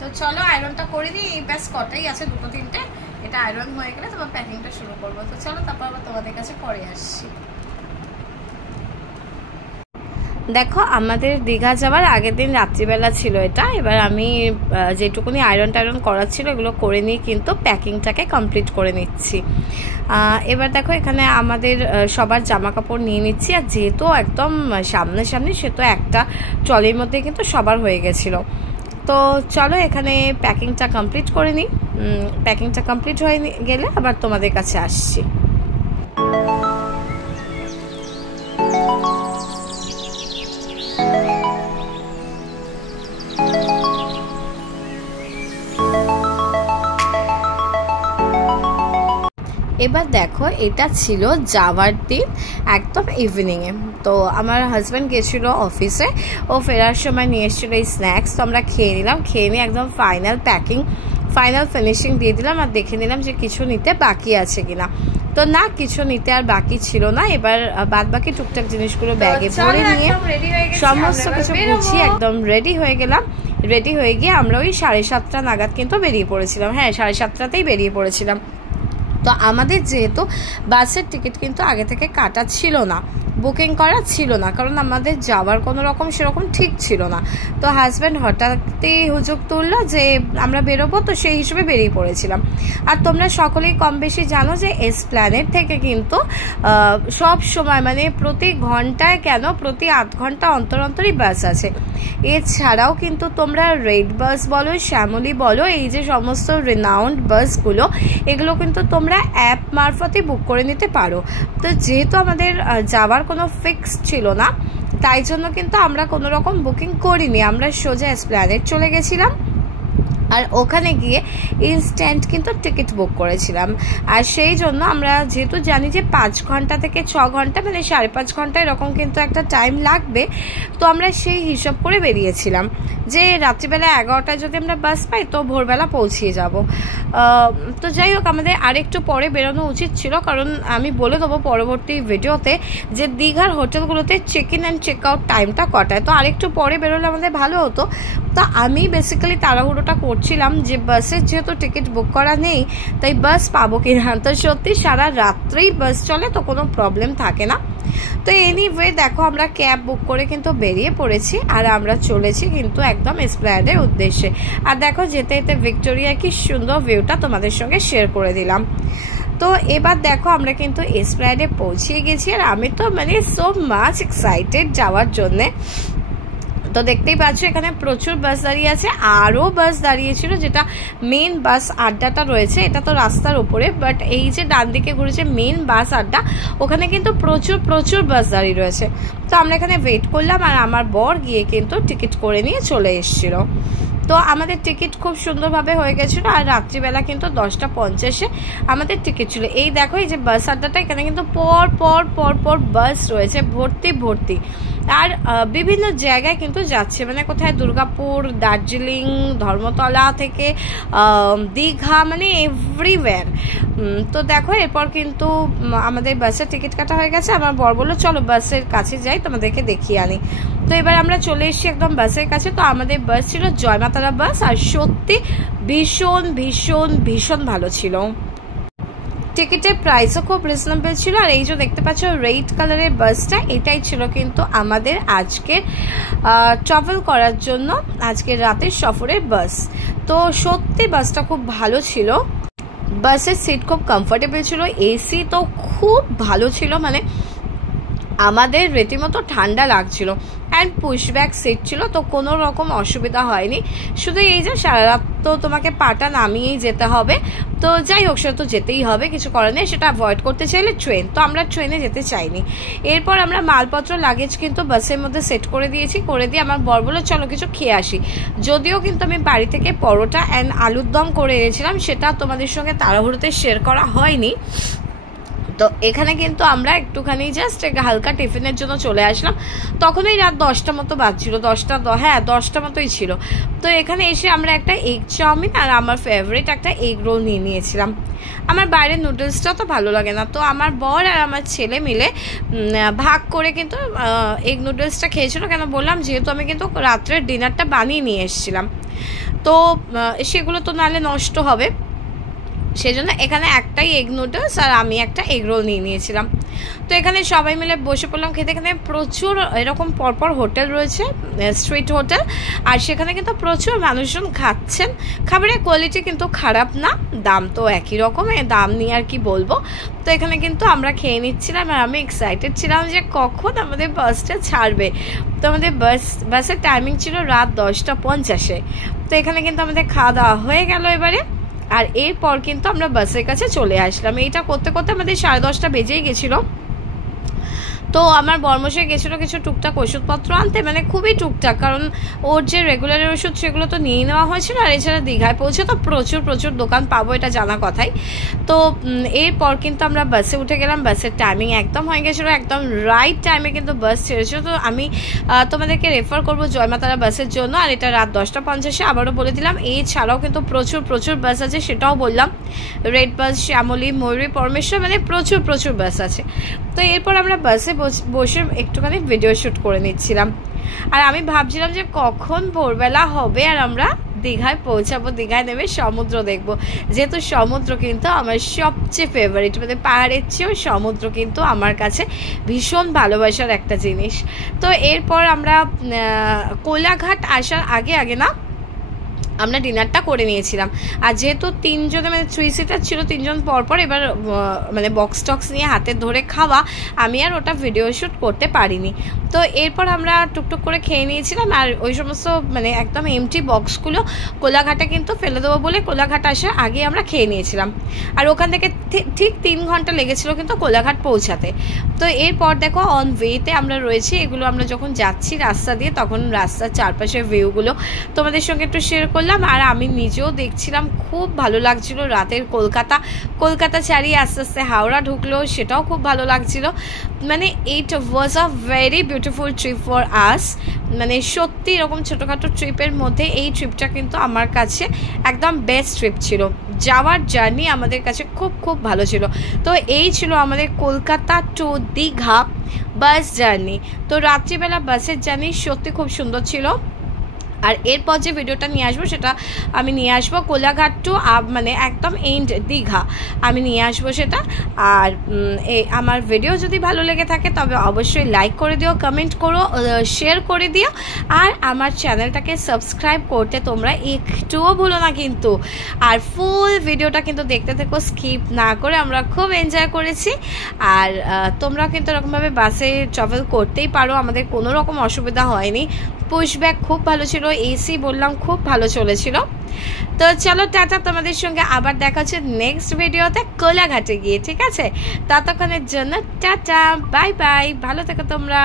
তো চলো আয়রনটা করে দিই, এই ব্যাস কটাই আছে, দুটো তিনটে, এটা আয়রন হয়ে গেলে তোমার প্যাকিংটা শুরু করবো। তো চলো তারপর আবার তোমাদের কাছে পরে আসছি। দেখো আমাদের দীঘা যাওয়ার আগের দিন রাত্রিবেলা ছিল এটা। এবার আমি যেটুকুনি আয়রন টায়রন করার ছিল এগুলো করে নিয়ে কিন্তু প্যাকিংটাকে কমপ্লিট করে নিচ্ছি। এবার দেখো এখানে আমাদের সবার জামা কাপড় নিয়ে নিচ্ছি, আর যেহেতু একদম সামনাসামনি সেহেতু একটা ট্রলির মধ্যে কিন্তু সবার হয়ে গেছিলো। তো চলো এখানে প্যাকিংটা কমপ্লিট করে নিই, প্যাকিংটা কমপ্লিট হয়ে গেলে আবার তোমাদের কাছে আসছি। এবার দেখো এটা ছিল যাওয়ার দিন একদম ইভিনিংয়ে। তো আমার হাজব্যান্ড গেছিলো অফিসে, ও ফেরার সময় নিয়ে এসেছিলো এই স্ন্যাক্স। তো আমরা খেয়ে নিলাম, খেয়ে নিয়ে একদম ফাইনাল প্যাকিং, ফাইনাল ফিনিশিং দিয়ে দিলাম, আর দেখে নিলাম যে কিছু নিতে বাকি আছে কিনা। তো না, কিছু নিতে আর বাকি ছিল না। এবার বাদ বাকি টুকটাক জিনিসগুলো ব্যাগে ভরে নিয়ে সমস্ত কিছু গুছিয়ে একদম রেডি হয়ে গেলাম। রেডি হয়ে গিয়ে আমরা ওই 7:30 নাগাদ কিন্তু বেরিয়ে পড়েছিলাম। হ্যাঁ, 7:30তেই বেরিয়ে পড়েছিলাম। তো আমাদের যেহেতু বাসের টিকিট কিন্তু আগে থেকে কাটা ছিল না, বুকিং করা ছিল না, কারণ আমাদের যাওয়ার কোনো রকম সেরকম ঠিক ছিল না। তো হাজব্যান্ড হঠাৎই হুজুগ তুললো যে আমরা বেরোবো, তো সেই হিসেবে বেরিয়ে পড়েছিলাম। আর তোমরা সকলেই কম বেশি জানো যে এসপ্ল্যানেড থেকে কিন্তু সব সময় মানে প্রতি ঘন্টায় কেন প্রতি আধ ঘন্টা অন্তর অন্তরই বাস আছে। এছাড়াও কিন্তু তোমরা রেড বাস বলো, শ্যামলী বলো, এই যে সমস্ত রিনাউন্ড বাসগুলো, এগুলো কিন্তু তোমরা অ্যাপ মারফতে বুক করে নিতে পারো। তো যেহেতু আমাদের যাওয়ার কোনো ফিক্স ছিল না, তাই জন্য কিন্তু আমরা কোনো রকম বুকিং করিনি, আমরা সোজা এসপ্ল্যানেড চলে গেছিলাম। আর ওখানে গিয়ে ইনস্ট্যান্ট কিন্তু টিকিট বুক করেছিলাম। আর সেই জন্য আমরা যেহেতু জানি যে 5 ঘন্টা থেকে 6 ঘন্টা মানে 5.5 ঘন্টা এরকম কিন্তু একটা টাইম লাগবে, তো আমরা সেই হিসাব করে বেরিয়েছিলাম যে রাত্রিবেলা 11টায় যদি আমরা বাস পাই তো ভোরবেলা পৌঁছিয়ে যাব। তো যাই হোক, আমাদের আরেকটু পরে বেরোনো উচিত ছিল, কারণ আমি বলে দেবো পরবর্তী ভিডিওতে যে দীঘার হোটেলগুলোতে check in and check out টাইমটা কটায়। তো আরেকটু পরে বেরোলে আমাদের ভালো হতো। তো আমি বেসিক্যালি তাড়াহুড়োটা করছিলাম যে বাসের যেহেতু টিকিট বুক করা নেই, তাই বাস পাবো কিনা। তো সত্যি সারা রাত্রেই বাস চলে, তো কোনো প্রবলেম থাকে না। তো এনিওয়ে দেখো আমরা ক্যাব বুক করে কিন্তু বেরিয়ে পড়েছি, আর আমরা চলেছি কিন্তু একদম এসপ্ল্যানেডের উদ্দেশ্যে। আর দেখো যেতে যেতে ভিক্টোরিয়া কি সুন্দর ভিউটা তোমাদের সঙ্গে শেয়ার করে দিলাম। তো এবার দেখো আমরা কিন্তু এসপ্ল্যানেডে পৌঁছে গেছি, আর আমি তো মানে সো মাচ এক্সাইটেড যাওয়ার জন্যে। তো দেখতেই পাচ্ছ এখানে প্রচুর বাস দাঁড়িয়ে আছে, আরও বাস দাঁড়িয়েছিল, যেটা মেন বাস আড্ডাটা রয়েছে এটা তো রাস্তার উপরে, বাট এই যে ডান দিকে ঘুরেছে মেন বাস আড্ডা, ওখানে কিন্তু প্রচুর প্রচুর বাস দাঁড়িয়ে রয়েছে। তো আমরা এখানে ওয়েট করলাম, আর আমার বর গিয়ে কিন্তু টিকিট করে নিয়ে চলে এসেছিল। তো আমাদের টিকিট খুব সুন্দরভাবে হয়ে গেছিলো, আর রাত্রিবেলা কিন্তু 10:50-এ আমাদের টিকিট ছিল। এই দেখো এই যে বাস আড্ডাটা, এখানে কিন্তু পর পর পর পর বাস রয়েছে ভর্তি ভর্তি, আর বিভিন্ন জায়গায় কিন্তু যাচ্ছে, মানে কোথায় দুর্গাপুর, দার্জিলিং, ধর্মতলা থেকে দীঘা, মানে এভরিওয়্যার। তো দেখো এরপর কিন্তু আমাদের বাসের টিকিট কাটা হয়ে গেছে। আমার বর বললো চলো বাসের কাছে যাই, তোমাদেরকে দেখিয়ে আনি। তো এবার আমরা চলে এসেছি একদম বাসের কাছে। তো আমাদের বাস ছিল জয়মাতারা বাস, আর সত্যি ভীষণ ভীষণ ভীষণ ভালো ছিল। টিকিটের প্রাইসও খুব রিজনেবল ছিল। আর এই যে দেখতে পাচ্ছ রেড কালারের বাসটা, এটাই ছিল কিন্তু আমাদের আজকের ট্রাভেল করার জন্য আজকের রাতের সফরের বাস। তো সত্যি বাসটা খুব ভালো ছিল, বাসের সিট খুব কমফোর্টেবল ছিল, এসি তো খুব ভালো ছিল, মানে আমাদের রীতিমতো ঠান্ডা লাগছিল। অ্যান্ড পুশব্যাক সিট ছিল, তো কোনো রকম অসুবিধা হয়নি। শুধু এই যে সারা রাত তো তোমাকে পাটা নামিয়েই যেতে হবে, তো যাই হোক সেটা তো যেতেই হবে, কিছু করার নেই। সেটা অ্যাভয়েড করতে চাইলে ট্রেন, তো আমরা ট্রেনে যেতে চাইনি। এরপর আমরা মালপত্র লাগেজ কিন্তু বাসের মধ্যে সেট করে দিয়েছি, করে দিয়ে আমার বর বলল চলো কিছু খেয়ে আসি। যদিও কিন্তু আমি বাড়ি থেকে পরোটা অ্যান্ড আলুর দম করে এনেছিলাম, সেটা তোমাদের সঙ্গে তাড়াহুড়োতে শেয়ার করা হয়নি। তো এখানে কিন্তু আমরা একটুখানি জাস্ট হালকা টিফিনের জন্য চলে আসলাম। তখনই রাত 10টা মতো বাজছিল, 10টা মতোই ছিল। তো এখানে এসে আমরা একটা এগ চাউমিন আর আমার ফেভারিট একটা এগ রোল নিয়ে নিয়েছিলাম। আমার বাইরের নুডলসটা তো ভালো লাগে না, তো আমার বর আর আমার ছেলে মিলে ভাগ করে কিন্তু এগ নুডলসটা খেয়েছিল। কেন বললাম, যেহেতু আমি কিন্তু রাত্রের ডিনারটা বানিয়ে নিয়ে এসেছিলাম, তো সেগুলো তো নাহলে নষ্ট হবে, সেই জন্য এখানে একটাই এগ নুডলস আর আমি একটা এগ রোল নিয়ে নিয়েছিলাম। তো এখানে সবাই মিলে বসে পড়লাম খেতে। এখানে প্রচুর এরকম পরপর হোটেল রয়েছে, স্ট্রিট হোটেল, আর সেখানে কিন্তু প্রচুর মানুষজন খাচ্ছেন। খাবারের কোয়ালিটি কিন্তু খারাপ না, দাম তো একই রকম, দাম নিয়ে আর কি বলবো। তো এখানে কিন্তু আমরা খেয়ে নিচ্ছিলাম আর আমি এক্সাইটেড ছিলাম যে কখন আমাদের বাসটা ছাড়বে। তো আমাদের বাসের টাইমিং ছিল রাত 10:50। তো এখানে কিন্তু আমাদের খাওয়া দাওয়া হয়ে গেল এবারে, আর এরপর কিন্তু আমরা বাসের কাছে চলে আসলাম। এইটা করতে করতে আমাদের 10:30 বেজেই গেছিলো। তো আমার বর্মশাই গেছিলো কিছু টুকটাক ওষুধপত্র আনতে, মানে খুবই টুকটাক, কারণ ওর যে রেগুলারের ওষুধ সেগুলো তো নিয়ে নেওয়া হয়েছিল। আর এছাড়া দীঘায় পৌঁছে তো প্রচুর দোকান পাবো, এটা জানা কথাই। তো এরপর কিন্তু আমরা বাসে উঠে গেলাম। বাসের টাইমিং একদম হয়ে গেছিলো, একদম রাইট টাইমে কিন্তু বাস ছেড়েছিল। তো আমি তোমাদেরকে রেফার করবো জয়মাতারা বাসের জন্য। আর এটা রাত 10:50। আবারও বলে দিলাম, এছাড়াও কিন্তু প্রচুর বাস আছে, সেটাও বললাম। রেড বাস, শ্যামলী, ময়ূরী, পরমেশ্বর, মানে প্রচুর বাস আছে। তো এরপর আমরা বাসে বসে একটুখানি ভিডিও শ্যুট করে নিচ্ছিলাম। আর আমি ভাবছিলাম যে কখন ভোরবেলা হবে আর আমরা দীঘায় পৌঁছাবো, দীঘায় নেমে সমুদ্র দেখব। যেহেতু সমুদ্র কিন্তু আমার সবচেয়ে ফেভারিট, মানে পাহাড়ের চেয়েও সমুদ্র কিন্তু আমার কাছে ভীষণ ভালোবাসার একটা জিনিস। তো এরপর আমরা কোলাঘাট আসার আগে না আমরা ডিনারটা করে নিয়েছিলাম। আর যেহেতু 3 জনে, মানে 3 সিটার ছিল, 3 জন পরপর, এবার মানে বক্স টক্স নিয়ে হাতে ধরে খাওয়া, আমি আর ওটা ভিডিও শ্যুট করতে পারিনি। তো এরপর আমরা টুকটুক করে খেয়ে নিয়েছিলাম। আর ওই সমস্ত মানে একদম এমটি বক্সগুলো কোলাঘাটে কিন্তু ফেলে দেবো বলে কোলাঘাট আসার আগে আমরা খেয়ে নিয়েছিলাম। আর ওখান থেকে ঠিক 3 ঘন্টা লেগেছিল কিন্তু কোলাঘাট পৌঁছাতে। তো এরপর দেখো অন ওয়েতে আমরা রয়েছি। এগুলো আমরা যখন যাচ্ছি রাস্তা দিয়ে, তখন রাস্তার চারপাশের ভিউগুলো তোমাদের সঙ্গে একটু শেয়ার করলাম। আর আমি নিজেও দেখছিলাম, খুব ভালো লাগছিল। রাতের কলকাতা ছাড়িয়ে আস্তে আস্তে হাওড়া ঢুকলো, সেটাও খুব ভালো লাগছিল। মানে it was a very beautiful trip for us. মানে সত্যি এরকম ছোটোখাটো ট্রিপের মধ্যে এই ট্রিপটা কিন্তু আমার কাছে একদম বেস্ট ট্রিপ ছিল। যাওয়ার জার্নি আমাদের কাছে খুব ভালো ছিল। তো এই ছিল আমাদের Kolkata to Digha bus journey. তো রাত্রিবেলা বাসের জার্নি সত্যি খুব সুন্দর ছিল। আর এরপর যে ভিডিওটা নিয়ে আসবো সেটা আমি নিয়ে আসবো কোলাঘাট টু মানে একদম এন্ড দীঘা আমি নিয়ে আসবো সেটা। আর আমার ভিডিও যদি ভালো লেগে থাকে তবে অবশ্যই লাইক করে দিও, কমেন্ট করো, শেয়ার করে দিও। আর আমার চ্যানেলটাকে সাবস্ক্রাইব করতে তোমরা একটুও ভুলো না কিন্তু। আর ফুল ভিডিওটা কিন্তু দেখতে থেকো, স্কিপ না করে। আমরা খুব এনজয় করেছি। আর তোমরা কিন্তু এরকমভাবে বাসে ট্রাভেল করতেই পারো, আমাদের কোনো রকম অসুবিধা হয়নি। পুশব্যাক খুব ভালো ছিল, এসি বললাম খুব ভালো চলেছিল। তো চলো টাটা, তোমাদের সঙ্গে আবার দেখা হচ্ছে নেক্সট ভিডিওতে কোলাঘাটে গিয়ে, ঠিক আছে? ততক্ষণের জন্য টাটা, বাই বাই, ভালো থেকো তোমরা।